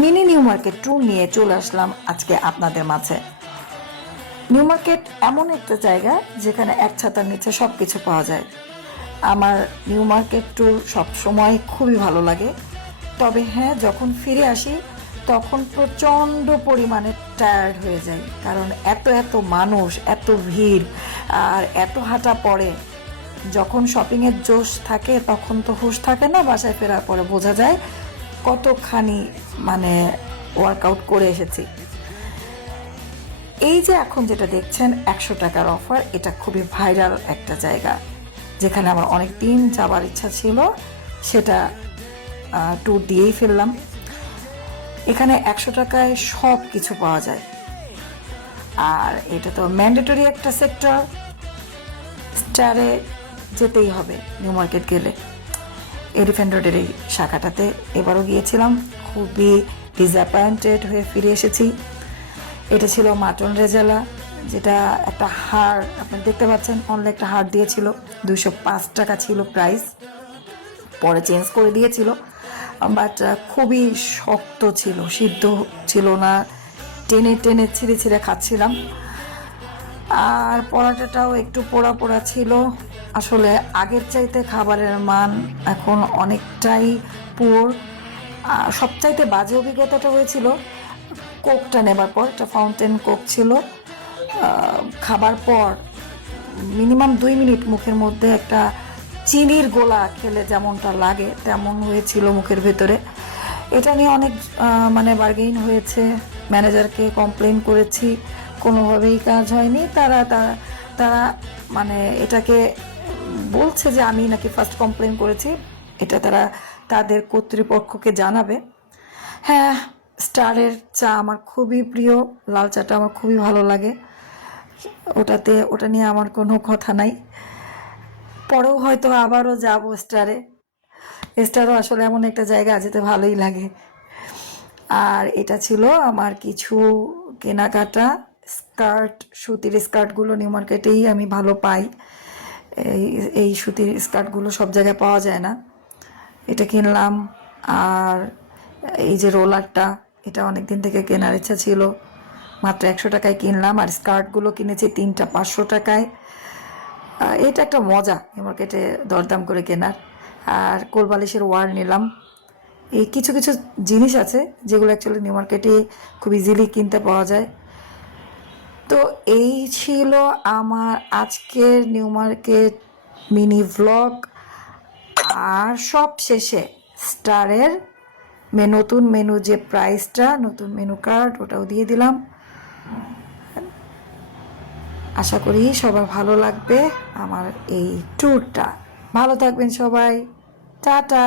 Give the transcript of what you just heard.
Mini new market tour নিয়ে চলে আসলাম আজকে আপনাদের মাঝে। নিউ মার্কেট এমন একটা জায়গা যেখানে এক ছাতার নিচে সব কিছু পাওয়া যায়। আমার নিউ মার্কেট ট্যুর সবসময় খুবই ভালো লাগে। তবে হ্যাঁ, যখন ফিরে আসি তখন প্রচণ্ড পরিমাণে টায়ার্ড হয়ে যাই, কারণ এত এত মানুষ, এত ভিড় আর এত হাঁটা পড়ে। যখন শপিংয়ের জোশ থাকে তখন তো হুঁশ থাকে না, বাসায় ফেরার পরে বোঝা যায় কতখানি মানে ওয়ার্কআউট করে এসেছি। এই যে এখন যেটা দেখছেন 100 টাকার অফার, এটা খুবই ভাইরাল একটা জায়গা যেখানে আমার অনেক দিন যাবার ইচ্ছা ছিল, সেটা ট্যুর দিয়েই ফেললাম। এখানে 100 টাকায় সব কিছু পাওয়া যায়, আর এটা তো ম্যান্ডেটরি একটা সেক্টর। স্টারে যেতেই হবে নিউ মার্কেট গেলে। এলিফ্যান্ট রোডের এই শাখাটাতে এবারও গিয়েছিলাম, খুবই ডিসঅ্যাপয়েন্টেড হয়ে ফিরে এসেছি। এটা ছিল মাটন রেজালা, যেটা একটা হাড় আপনারা দেখতে পাচ্ছেন, অনলি একটা হাড় দিয়েছিল। 205 টাকা ছিল প্রাইস, পরে চেঞ্জ করে দিয়েছিল। বাট খুবই শক্ত ছিল, সিদ্ধ ছিল না, টেনে টেনে ছিঁড়ে ছিঁড়ে খাচ্ছিলাম। আর পরোটাটাও একটু পোড়া পোড়া ছিল। আসলে আগের চাইতে খাবারের মান এখন অনেকটাই পুয়ার। সবচাইতে বাজে অভিজ্ঞতাটা হয়েছিল কোকটা নেবার পর। একটা ফাউন্টেন কোক ছিল, খাবার পর মিনিমাম 2 মিনিট মুখের মধ্যে একটা চিনির গোলা খেলে যেমনটা লাগে তেমন হয়েছিল মুখের ভেতরে। এটা নিয়ে অনেক মানে বার্গেইন হয়েছে, ম্যানেজারকে কমপ্লেন করেছি, কোনোভাবেই কাজ হয়নি। তারা তারা তারা মানে এটাকে বলছে যে আমি নাকি ফার্স্ট কমপ্লেন করেছি, এটা তারা তাদের কর্তৃপক্ষকে জানাবে। হ্যাঁ, স্টারের চা আমার খুবই প্রিয়, লাল চাটা আমার খুবই ভালো লাগে। ওটা নিয়ে আমার কোনো কথা নাই। পরেও হয়তো আবারও যাব স্টারে। স্টারও আসলে এমন একটা জায়গা যেতে ভালোই লাগে। আর এটা ছিল আমার কিছু কেনাকাটা। স্কার্ট, সুতির স্কার্টগুলো নিউ মার্কেটেই আমি ভালো পাই। এই এই সুতির স্কার্টগুলো সব জায়গায় পাওয়া যায় না, এটা কিনলাম। আর এই যে রোলারটা, এটা অনেক দিন থেকে কেনার ইচ্ছা ছিল, মাত্র 100 টাকায় কিনলাম। আর স্কার্টগুলো কিনেছি 3টা 500 টাকায়। এটা একটা মজা এই মার্কেটে দরদাম করে কেনার। আর কোলবালিশের ওয়ার নিলাম। এই কিছু কিছু জিনিস আছে যেগুলো অ্যাকচুয়ালি নিউ মার্কেটে খুব ইজিলি কিনতে পাওয়া যায়। তো এই ছিল আমার আজকের নিউ মার্কেট মিনি ভ্লগ। আর সব শেষে স্টারের নতুন মেনু, যে প্রাইসটা, নতুন মেনু কার্ড, ওটাও দিয়ে দিলাম। আশা করি সবার ভালো লাগবে আমার এই ট্যুরটা। ভালো থাকবেন সবাই, টাটা।